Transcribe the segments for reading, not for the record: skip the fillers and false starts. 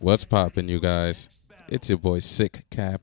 What's poppin', you guys? It's your boy Sick Cap,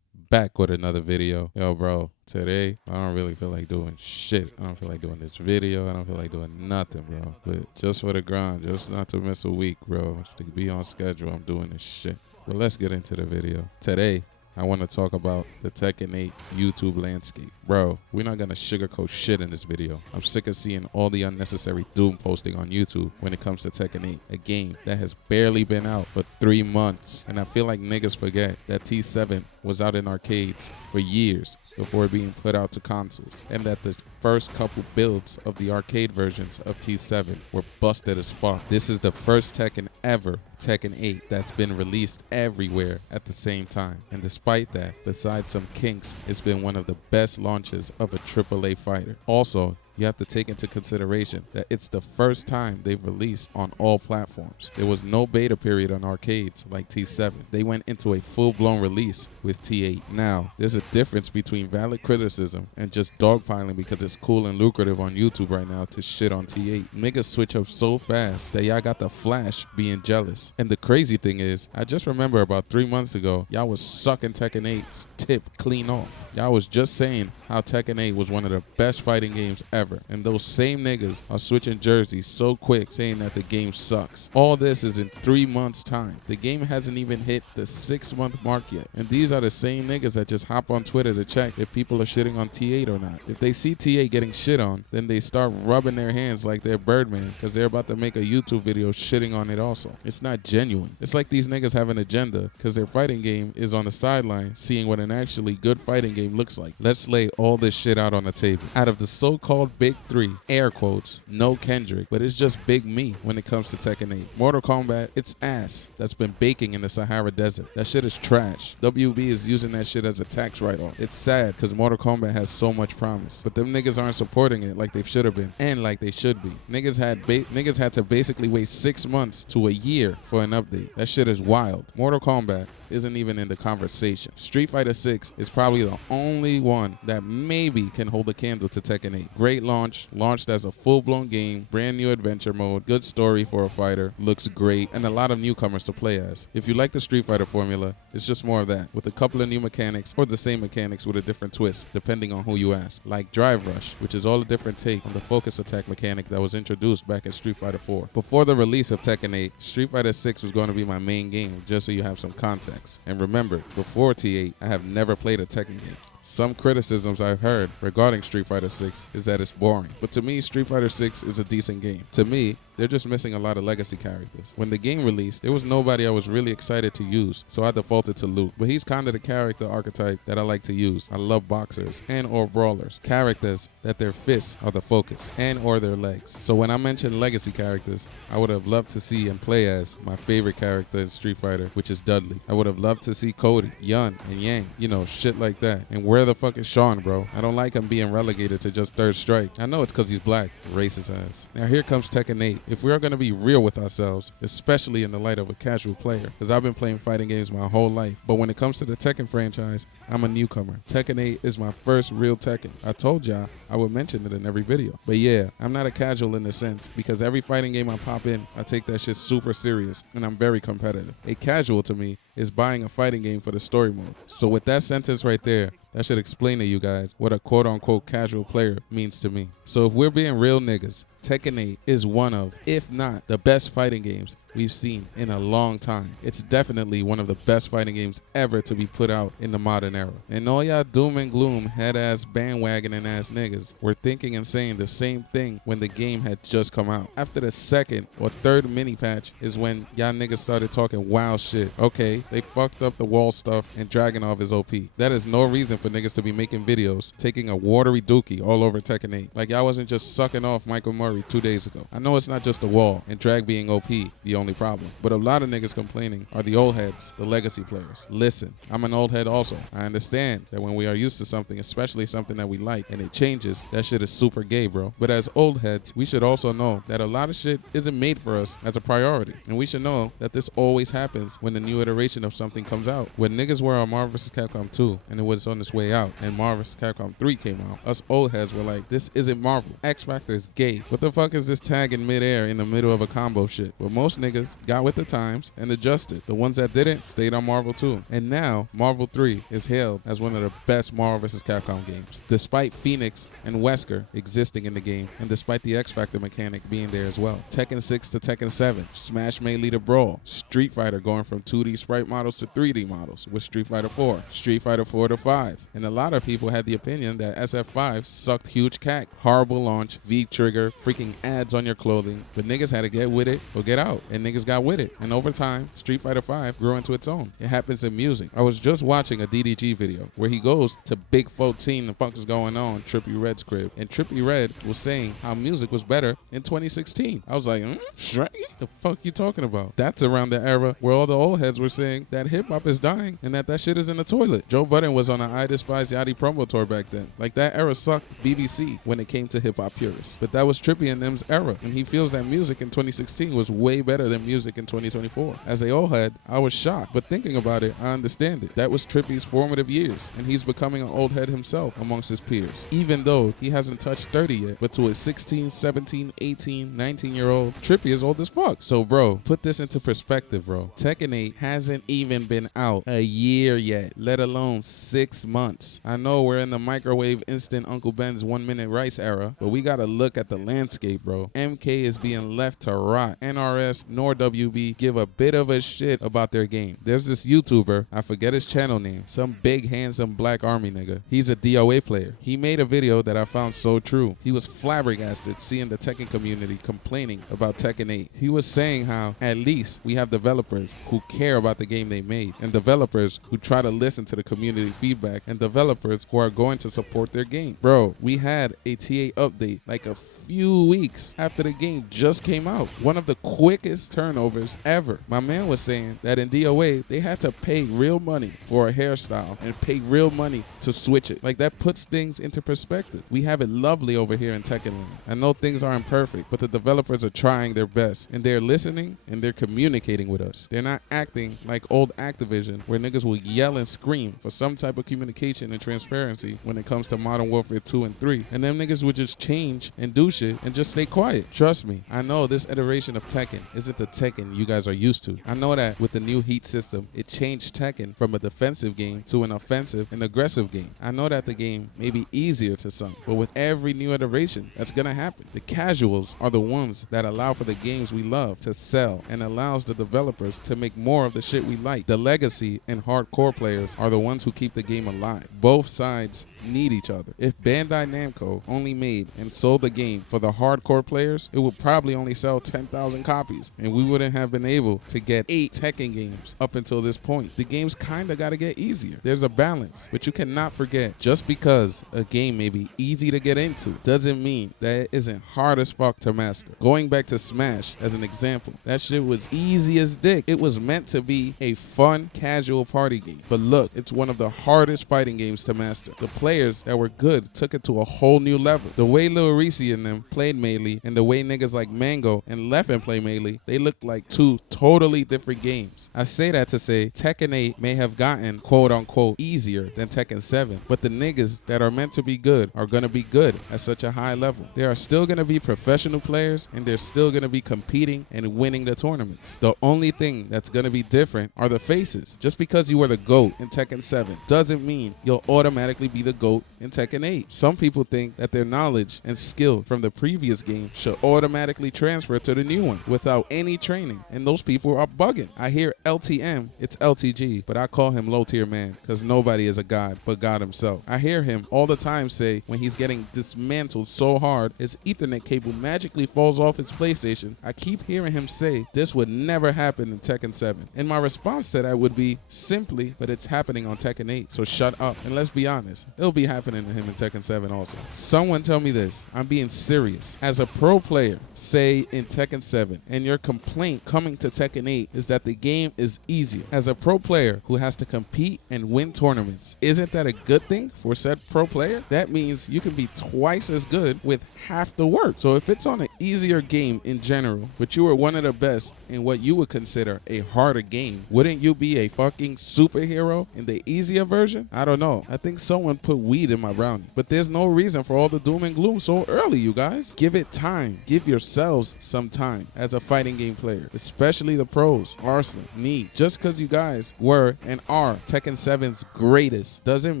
back with another video. Yo, bro, today I don't really feel like doing shit. I don't feel like doing this video. I don't feel like doing nothing, bro. But just for the grind, just not to miss a week, bro. To be on schedule, I'm doing this shit. But let's get into the video. Today, I want to talk about the Tekken 8 YouTube landscape. Bro, we're not going to sugarcoat shit in this video. I'm sick of seeing all the unnecessary doom posting on YouTube when it comes to Tekken 8, a game that has barely been out for 3 months. And I feel like niggas forget that T7 was out in arcades for years before being put out to consoles, and that the first couple builds of the arcade versions of T7 were busted as fuck. This is the first Tekken ever, Tekken 8, that's been released everywhere at the same time. And despite that, besides some kinks, it's been one of the best launches of a AAA fighter. Also, you have to take into consideration that it's the first time they've released on all platforms. There was no beta period on arcades like T7. They went into a full-blown release with T8. Now, there's a difference between valid criticism and just dogpiling because it's cool and lucrative on YouTube right now to shit on T8. Niggas switch up so fast that y'all got the Flash being jealous. And the crazy thing is, I just remember about 3 months ago, y'all was sucking Tekken 8's tip clean off. Y'all was just saying how Tekken 8 was one of the best fighting games ever. And those same niggas are switching jerseys so quick, saying that the game sucks. All this is in 3 months' time. The game hasn't even hit the 6-month mark yet. And these are the same niggas that just hop on Twitter to check if people are shitting on T8 or not. If they see T8 getting shit on, then they start rubbing their hands like they're Birdman because they're about to make a YouTube video shitting on it also. It's not genuine. It's like these niggas have an agenda because their fighting game is on the sideline seeing what an actually good fighting game looks like. Let's lay all this shit out on the table. Out of the so-called Big 3, air quotes, no Kendrick, but it's just Big Me when it comes to Tekken 8. Mortal Kombat, it's ass that's been baking in the Sahara Desert. That shit is trash. WB is using that shit as a tax write-off. It's sad because Mortal Kombat has so much promise, but them niggas aren't supporting it like they should have been and like they should be. Niggas had to basically wait 6 months to a year for an update. That shit is wild. Mortal Kombat isn't even in the conversation. Street Fighter 6 is probably the only one that maybe can hold a candle to Tekken 8. Great launch, launched as a full-blown game, brand new adventure mode, good story for a fighter, looks great, and a lot of newcomers to play as. If you like the Street Fighter formula, it's just more of that, with a couple of new mechanics or the same mechanics with a different twist, depending on who you ask. Like Drive Rush, which is all a different take on the focus attack mechanic that was introduced back in Street Fighter 4. Before the release of Tekken 8, Street Fighter 6 was going to be my main game, just so you have some context. And remember, before T8, I have never played a Tekken game. Some criticisms I've heard regarding Street Fighter 6 is that it's boring. But to me, Street Fighter 6 is a decent game. To me, they're just missing a lot of legacy characters. When the game released, there was nobody I was really excited to use, so I defaulted to Luke. But he's kind of the character archetype that I like to use. I love boxers and or brawlers. Characters that their fists are the focus and or their legs. So when I mention legacy characters, I would have loved to see and play as my favorite character in Street Fighter, which is Dudley. I would have loved to see Cody, Yun, and Yang. You know, shit like that. And where the fuck is Sean, bro? I don't like him being relegated to just third strike. I know it's because he's black. Racist ass. Now here comes Tekken 8. If we are going to be real with ourselves, especially in the light of a casual player, because I've been playing fighting games my whole life, but when it comes to the Tekken franchise, I'm a newcomer. Tekken 8 is my first real Tekken. I told y'all I would mention it in every video. But yeah, I'm not a casual in the sense, because every fighting game I pop in, I take that shit super serious, and I'm very competitive. A casual to me is buying a fighting game for the story mode. So with that sentence right there, that should explain to you guys what a quote-unquote casual player means to me. So if we're being real niggas, Tekken 8 is one of, if not the best fighting games we've seen in a long time. It's definitely one of the best fighting games ever to be put out in the modern era. And all y'all doom and gloom, head-ass, bandwagoning ass niggas were thinking and saying the same thing when the game had just come out. After the second or third mini patch is when y'all niggas started talking wild shit. Okay, they fucked up the wall stuff and Dragunov is OP. That is no reason for niggas to be making videos taking a watery dookie all over Tekken 8. Like y'all wasn't just sucking off Michael Murray 2 days ago. I know it's not just the wall and Drag being OP, the only problem. But a lot of niggas complaining are the old heads, the legacy players. Listen, I'm an old head also. I understand that when we are used to something, especially something that we like, and it changes, that shit is super gay, bro. But as old heads, we should also know that a lot of shit isn't made for us as a priority. And we should know that this always happens when the new iteration of something comes out. When niggas were on Marvel vs. Capcom 2 and it was on its way out, and Marvel vs. Capcom 3 came out, us old heads were like, this isn't Marvel. X Factor is gay. What the fuck is this tag in midair in the middle of a combo shit? But most niggas got with the times and adjusted. The ones that didn't stayed on Marvel 2. And now Marvel 3 is hailed as one of the best Marvel vs. Capcom games. Despite Phoenix and Wesker existing in the game, and despite the X Factor mechanic being there as well. Tekken 6 to Tekken 7, Smash Melee to Brawl, Street Fighter going from 2D sprite models to 3D models with Street Fighter 4, Street Fighter 4 to 5. And a lot of people had the opinion that SF5 sucked huge cack. Horrible launch, V-trigger, freaking ads on your clothing. But niggas had to get with it or get out. And niggas got with it. And over time, Street Fighter 5 grew into its own. It happens in music. I was just watching a DDG video where he goes to Big 14, the fuck is going on, Trippie Redd's crib. And Trippie Redd was saying how music was better in 2016. I was like, Shrek? The fuck you talking about? That's around the era where all the old heads were saying that hip-hop is dying and that shit is in the toilet. Joe Budden was on an I Despise Yachty promo tour back then. Like, that era sucked BBC when it came to hip-hop purists. But that was Trippie and them's era. And he feels that music in 2016 was way better than music in 2024. As a old head, I was shocked. But thinking about it, I understand it. That was Trippie's formative years. And he's becoming an old head himself amongst his peers. Even though he hasn't touched 30 yet. But to his 16, 17, 18, 19-year-old, Trippie is old as fuck. So, bro, put this into perspective, bro. Tekken 8 hasn't even been out a year yet, let alone 6 months. I know we're in the microwave instant Uncle Ben's 1-minute rice era, but we gotta look at the landscape, bro. MK is being left to rot. NRS nor WB give a bit of a shit about their game. There's this YouTuber, I forget his channel name, some big handsome black army nigga. He's a DOA player. He made a video that I found so true. He was flabbergasted seeing the Tekken community complaining about Tekken 8. He was saying how at least we have developers who care about the game they made, and developers who try to listen to the community feedback, and developers who are going to support their game. Bro, we had a TA update like a few weeks after the game just came out. One of the quickest turnovers ever. My man was saying that in DOA, they had to pay real money for a hairstyle and pay real money to switch it. Like, that puts things into perspective. We have it lovely over here in Tekken Land. I know things aren't perfect, but the developers are trying their best, and they're listening and they're communicating with us. They're not acting like old Activision, where niggas will yell and scream for some type of communication and transparency when it comes to Modern Warfare 2 and 3. And them niggas would just change and do shit and just stay quiet. Trust me, I know this iteration of Tekken isn't the Tekken you guys are used to. I know that with the new heat system, it changed Tekken from a defensive game to an offensive and aggressive game. I know that the game may be easier to some, but with every new iteration, that's gonna happen. The casuals are the ones that allow for the games we love to sell and allows the developers to make more of the shit we like. The legacy and hardcore players are the ones who keep the game alive. Both sides need each other. If Bandai Namco only made and sold the game for the hardcore players, it would probably only sell 10,000 copies, and we wouldn't have been able to get 8 Tekken games up until this point. The games kinda gotta get easier. There's a balance, but you cannot forget, just because a game may be easy to get into doesn't mean that it isn't hard as fuck to master. Going back to Smash as an example, that shit was easy as dick. It was meant to be a fun, casual party game. But look, it's one of the hardest fighting games to master. The players that were good took it to a whole new level. The way Lil Reese and them played Melee, and the way niggas like Mango and Leffen play Melee, they looked like 2 totally different games. I say that to say Tekken 8 may have gotten quote unquote easier than Tekken 7, but the niggas that are meant to be good are gonna be good at such a high level. There are still gonna be professional players, and they're still gonna be competing and winning the tournaments. The only thing that's gonna be different are the faces. Just because you were the GOAT in Tekken 7 doesn't mean you'll automatically be the GOAT in Tekken 8. Some people think that their knowledge and skill from the previous game should automatically transfer to the new one without any training, and those people are bugging. I hear LTM, it's LTG, but I call him low tier man because nobody is a god but God himself. I hear him all the time say when he's getting dismantled so hard his Ethernet cable magically falls off his PlayStation. I keep hearing him say this would never happen in Tekken 7. And my response to that would be simply, but it's happening on Tekken 8, so shut up. And let's be honest, it'll be happening to him in Tekken 7 also. Someone tell me this, I'm being serious. As a pro player, say in Tekken 7, and you're complaint coming to Tekken 8 is that the game is easier. As a pro player who has to compete and win tournaments, isn't that a good thing for said pro player? That means you can be twice as good with half the work. So if it's on an easier game in general, but you were one of the best in what you would consider a harder game, wouldn't you be a fucking superhero in the easier version? I don't know. I think someone put weed in my brownie. But there's no reason for all the doom and gloom so early, you guys. Give it time. Give yourselves some time as a fighting game player, especially the pros, Arsenal, Nee. Just because you guys were and are Tekken 7's greatest doesn't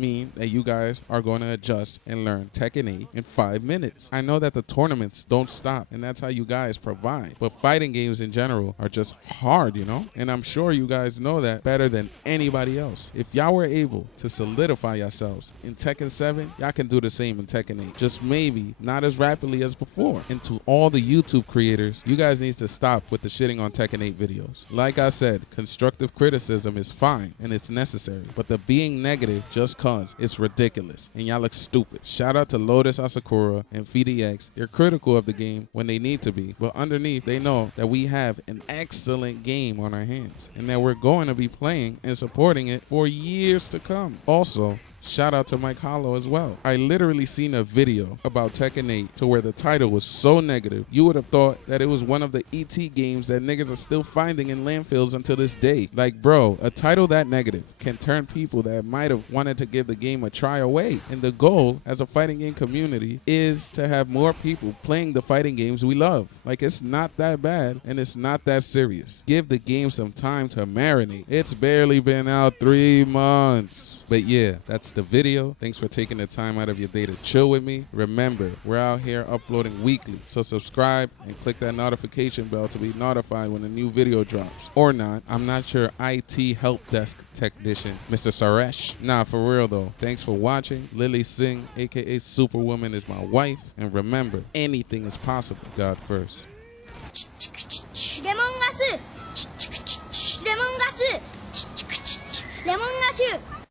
mean that you guys are going to adjust and learn Tekken 8 in 5 minutes. I know that the tournaments don't stop, and that's how you guys provide. But fighting games in general are just hard, you know? And I'm sure you guys know that better than anybody else. If y'all were able to solidify yourselves in Tekken 7, y'all can do the same in Tekken 8. Just maybe not as rapidly as before. And to all the YouTube creators, you guys need to stop with the shitting on Tekken 8 videos. Like I said, constructive criticism is fine and it's necessary, but the being negative just cause it's ridiculous and y'all look stupid. Shout out to Lotus Asakura and FDX. They're critical of the game when they need to be, but underneath they know that we have an excellent game on our hands and that we're going to be playing and supporting it for years to come. Also, shout out to Mike Hollow as well. I literally seen a video about Tekken 8 to where the title was so negative, you would have thought that it was one of the ET games that niggas are still finding in landfills until this day. Like, bro, a title that negative can turn people that might have wanted to give the game a try away. And the goal as a fighting game community is to have more people playing the fighting games we love. Like, it's not that bad and it's not that serious. Give the game some time to marinate. It's barely been out 3 months. But yeah, that's the video. Thanks for taking the time out of your day to chill with me. Remember, we're out here uploading weekly, so subscribe and click that notification bell to be notified when a new video drops. Or not, I'm not your IT help desk technician, Mr. Suresh. Nah, for real though, thanks for watching. Lily Singh, aka Superwoman, is my wife, and remember, anything is possible. God first. 레몬 가스